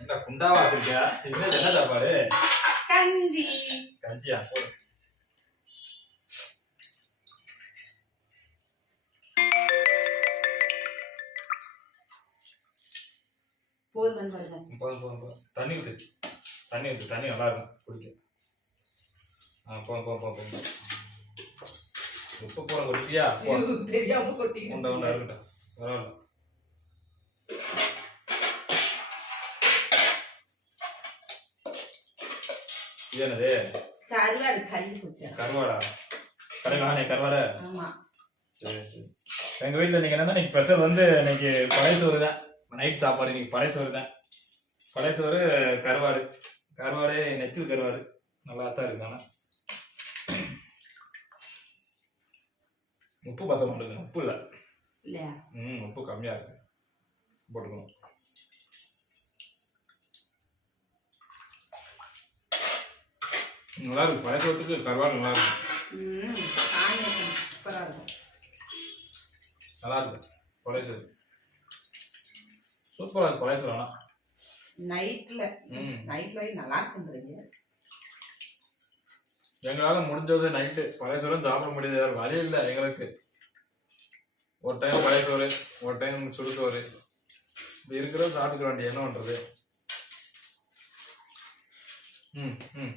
என்ன குண்டாவா வச்சிருக்கியா இது என்ன சாப்பாடு கஞ்சி. கஞ்சியா? போடு. போதும் போதும் போதும். தண்ணி ஊத்து. தண்ணி ஊத்து. தண்ணி நல்லா இருக்கும். குடிக்க. ஆ போதும் போதும் போதும் போதும். உப்பு போட குடிப்பியா? தெரியாம உண்டா உண்டா கொட்டிக்கிட்டு இருக்கட்டும் பரவாயில்ல. இது என்னது கருவாடு கல்லி பூச்சா? கருவாடா? வாங்கினே கருவாடை. ஆமா. சரி சரி. எங்கள் வீட்டில் நீங்கள் என்னன்னா இன்னைக்கு ஸ்பெஷல் வந்து இன்னைக்கு பழைய சோறு தான். நைட் சாப்பாடு இன்னைக்கு பழைய சோறு தான். பழைய சோறு கருவாடு. கருவாடு நெத்தில் கருவாடு. நல்லா தான் இருக்கு ஆனால் உப்பு பத்த மாட்டேங்குது உப்பு இல்லை. ம் உப்பு கம்மியாக இருக்கு. போட்டுக்கணும். நல்லா இருக்கு பழைய சோத்துக்கு கருவாடு நல்லா இருக்கு இருக்கும் நல்லா இருக்கு பழைய சோறு சூப்பராக இருக்கு பழைய சோறு ஆனால் நைட்ல. ம். நைட்ல வரையும் நல்லா இருக்குன்றீங்க எங்களால் முடிஞ்சது நைட்டு. பழைய சோறும் சாப்பிட முடியாது. வேற வழி இல்லை எங்களுக்கு. ஒரு டைம் பழைய சோறு ஒரு டைம் சுடுசோறு. இப்படி இருக்கிறத சாப்பிட்டுக்க வேண்டிய என்ன பண்ணுறது ம் ம்.